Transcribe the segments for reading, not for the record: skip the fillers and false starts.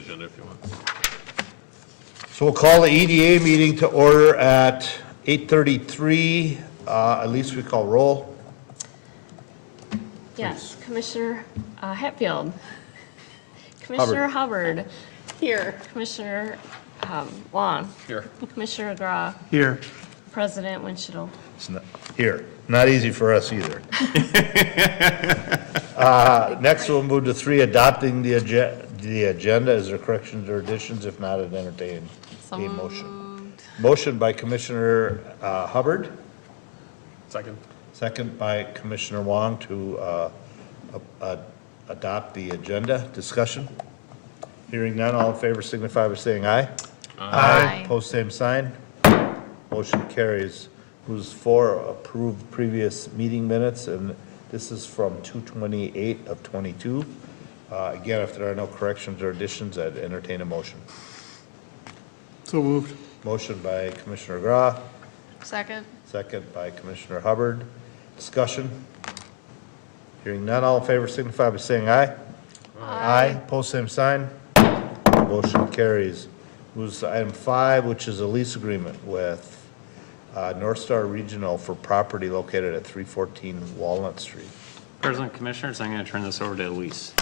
agenda if you want. So we'll call the EDA meeting to order at 8:33. At least we call roll. Yes, Commissioner Hatfield. Commissioner Hubbard. Here. Commissioner Wong. Here. Commissioner McGraw. Here. President Winchell. It's not, here, not easy for us either. Next, we'll move to 3, adopting the agenda. Is there corrections or additions? If not, I'd entertain a motion. Motion by Commissioner Hubbard. Second. Second by Commissioner Wong to adopt the agenda. Discussion? Hearing none, all in favor signify by saying aye. Aye. Post same sign. Motion carries. Moves 4, approve previous meeting minutes, and this is from 2/28 of 22. Again, if there are no corrections or additions, I'd entertain a motion. So moved. Motion by Commissioner McGraw, Second. second by Commissioner Hubbard. Discussion? Hearing none, all in favor signify by saying aye. Aye. Post same sign. Motion carries. Moves to item 5, which is a lease agreement with NorthStar Regional for property located at 314 Walnut Street. President, Commissioners, I'm going to turn this over to Lease.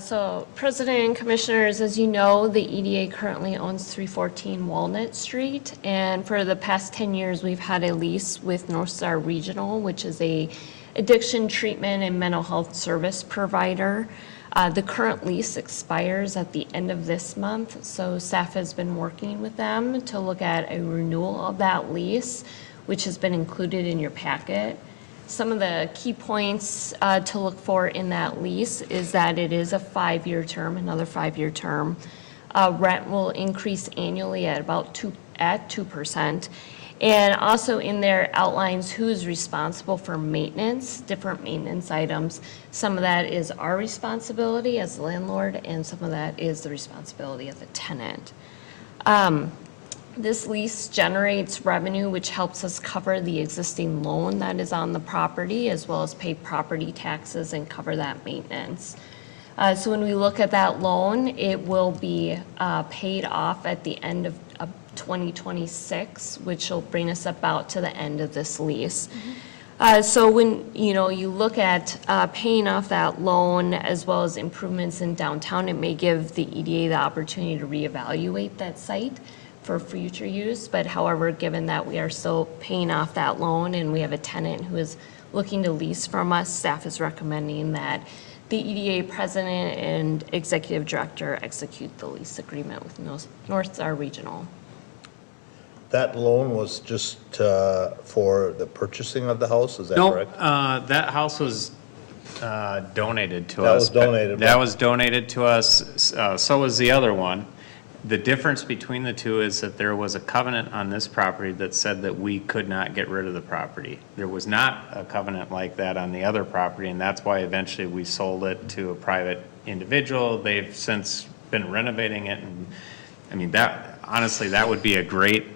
So President and Commissioners, as you know, the EDA currently owns 314 Walnut Street. And for the past 10 years, we've had a lease with NorthStar Regional, which is a addiction treatment and mental health service provider. The current lease expires at the end of this month, so staff has been working with them to look at a renewal of that lease, which has been included in your packet. Some of the key points to look for in that lease is that it is a 5-year term, another 5-year term. Rent will increase annually at about 2%. And also in there outlines who is responsible for maintenance, different maintenance items. Some of that is our responsibility as the landlord, and some of that is the responsibility of the tenant. This lease generates revenue which helps us cover the existing loan that is on the property, as well as pay property taxes and cover that maintenance. So when we look at that loan, it will be paid off at the end of 2026, which will bring us about to the end of this lease. So when you look at paying off that loan as well as improvements in downtown, it may give the EDA the opportunity to reevaluate that site for future use. But however, given that we are still paying off that loan and we have a tenant who is looking to lease from us, staff is recommending that the EDA president and executive director execute the lease agreement with NorthStar Regional. That loan was just for the purchasing of the house, is that correct? No, that house was donated to us. That was donated. That was donated to us, so was the other one. The difference between the two is that there was a covenant on this property that said that we could not get rid of the property. There was not a covenant like that on the other property, and that's why eventually we sold it to a private individual. They've since been renovating it, and I mean, that honestly, that would be a great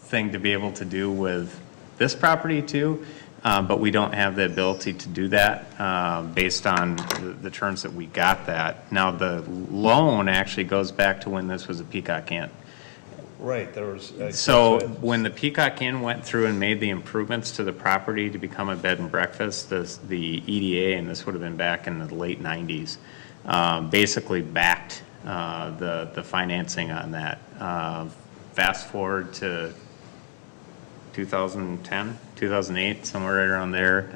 thing to be able to do with this property too, but we don't have the ability to do that based on the terms that we got that. Now the loan actually goes back to when this was a Peacock Inn. Right, there was. So when the Peacock Inn went through and made the improvements to the property to become a bed and breakfast, the EDA, and this would have been back in the late 90s, basically backed the financing on that. Fast forward to 2010, 2008, somewhere right around there.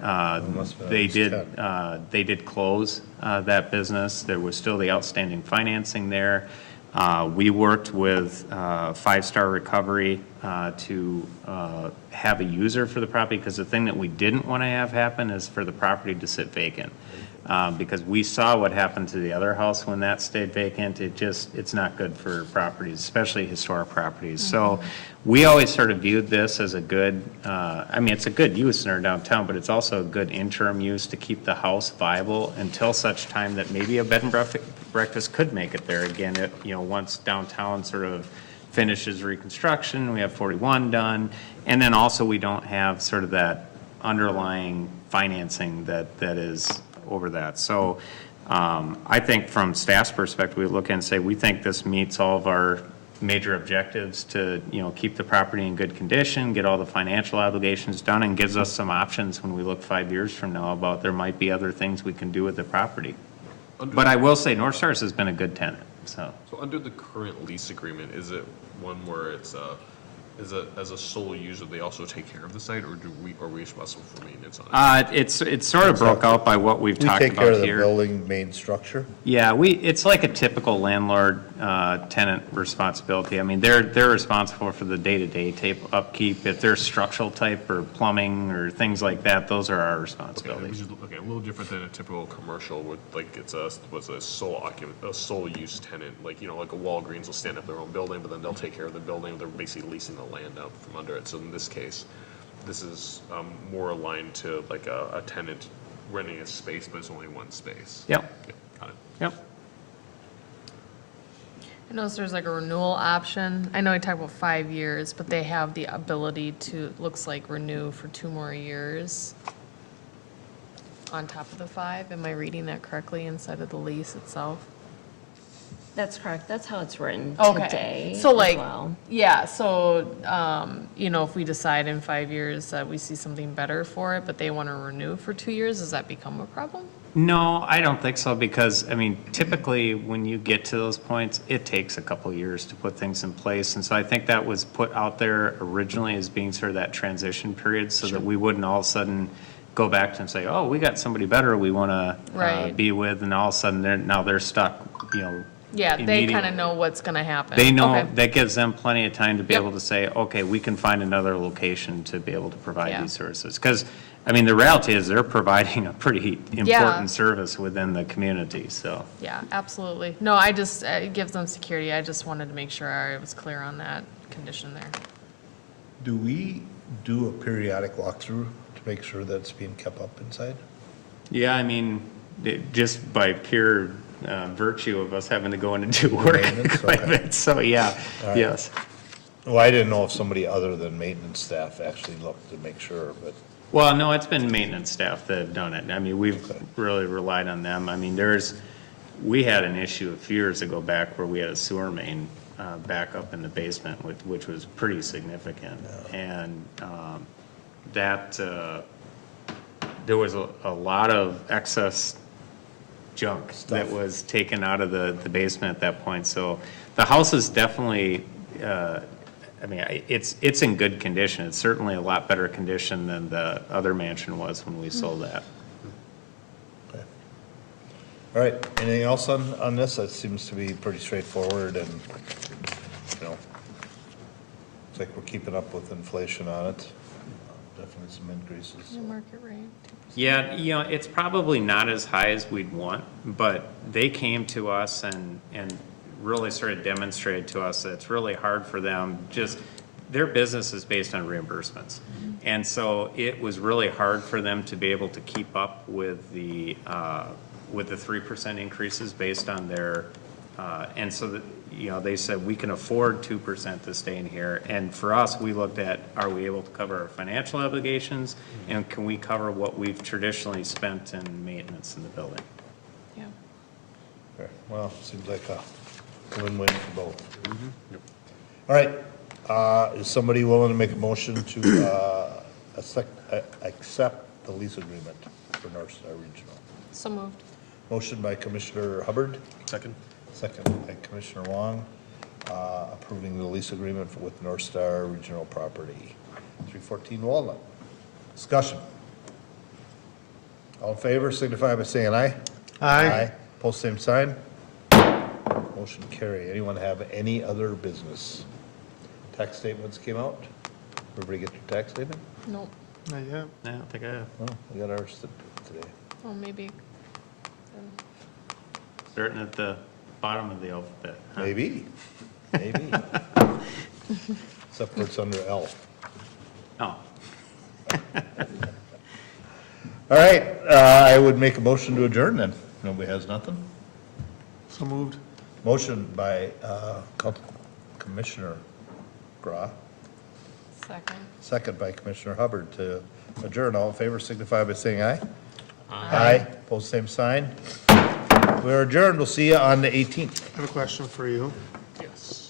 They did close that business. There was still the outstanding financing there. We worked with Five Star Recovery to have a user for the property, because the thing that we didn't want to have happen is for the property to sit vacant. Because we saw what happened to the other house when that stayed vacant. It's not good for properties, especially historic properties. So we always sort of viewed this as a good, I mean, it's a good use in our downtown, but it's also a good interim use to keep the house viable until such time that maybe a bed and breakfast could make it there again. Once downtown sort of finishes reconstruction, we have 41 done, and then also we don't have sort of that underlying financing that is over that. So I think from staff's perspective, we look and say, we think this meets all of our major objectives to, keep the property in good condition, get all the financial obligations done, and gives us some options when we look 5 years from now about there might be other things we can do with the property. But I will say, NorthStar's has been a good tenant, so. So under the current lease agreement, is it one where it's, as a sole user, they also take care of the site, or are we responsible for maintenance on it? It's sort of broke out by what we've We talked take care of about the here. building main structure. Yeah, it's like a typical landlord, tenant responsibility. I mean, they're responsible for the day-to-day tape upkeep. If there's structural type or plumbing or things like that, those are our Okay, responsibilities. okay, a little different than a typical commercial with, like, it's a sole occupant, a sole use tenant, like, like a Walgreens will stand up their own building, but then they'll take care of the building, they're basically leasing the land out from under it. So in this case, this is more aligned to like a tenant renting a space, but it's only one space. Yep, Yeah, got it. yep. I notice there's like a renewal option. I know we talked about 5 years, but they have the ability to, looks like, renew for 2 more years on top of the 5. Am I reading that correctly inside of the lease itself? That's correct. That's how it's written Okay. today So as like, well. yeah, so, if we decide in 5 years that we see something better for it, but they want to renew for 2 years, does that become a problem? No, I don't think so, because, I mean, typically, when you get to those points, it takes a couple years to put things in place. And so I think that was put out there originally as being sort of that transition period, so that we wouldn't all of a sudden go back to and say, oh, we got somebody better we want to Right. be with, and all of a sudden, they're stuck, Yeah, they Immediate- kind of know what's going to happen. They know, Okay. that gives them plenty of time to be Yep. able to say, okay, we can find another location to be able to provide Yeah. these services. Because, I mean, the reality is they're providing a pretty important service within the community, so. Yeah, absolutely. No, I just, it gives them security. I just wanted to make sure I was clear on that condition there. Do we do a periodic walkthrough to make sure that it's being kept up inside? Yeah, I mean, just by pure virtue of us having to go in and do work Maintenance, quite a okay. bit, so yeah, All right. yes. Well, I didn't know if somebody other than maintenance staff actually looked to make sure, but Well, no, it's been maintenance staff that have done it. I mean, we've really relied on them. I mean, we had an issue a few years ago back where we had a sewer main back up in the basement, which was pretty significant. And there was a lot of excess junk that was taken out of the basement at that point. So the house is definitely, I mean, it's in good condition. It's certainly a lot better condition than the other mansion was when we sold that. okay. All right, anything else on this? That seems to be pretty straightforward and, it's like we're keeping up with inflation on it. Definitely some increases. Your market rate. Yeah, it's probably not as high as we'd want, but they came to us and really sort of demonstrated to us that it's really hard for them, just, their business is based on reimbursements. And so it was really hard for them to be able to keep up with the 3% increases based on their, and so that, they said, we can afford 2% to stay in here. And for us, we looked at, are we able to cover our financial obligations? And can we cover what we've traditionally spent in maintenance in the building? Yeah. Okay, well, seems like a win-win for both. All right, is somebody willing to make a motion to accept the lease agreement for NorthStar Regional? So moved. Motion by Commissioner Hubbard, Second? second by Commissioner Wong, approving the lease agreement with NorthStar Regional Property, 314 Walnut. Discussion. All in favor, signify by saying aye. Aye. Post same sign. Motion carry. Anyone have any other business? Tax statements came out. Everybody get your tax statement? Nope. Not yet. I don't think I have. Oh, we got ours today. Oh, maybe. Starting at the bottom of the alphabet. huh? Maybe, maybe. Except for it's under L. Oh, All right, I would make a motion to adjourn then. Nobody has nothing? So moved. Motion by Commissioner Gra, Second. second by Commissioner Hubbard to adjourn. All in favor signify by saying aye. Aye. Post same sign. We're adjourned. We'll see you on the 18th. I have a question for you. Yes.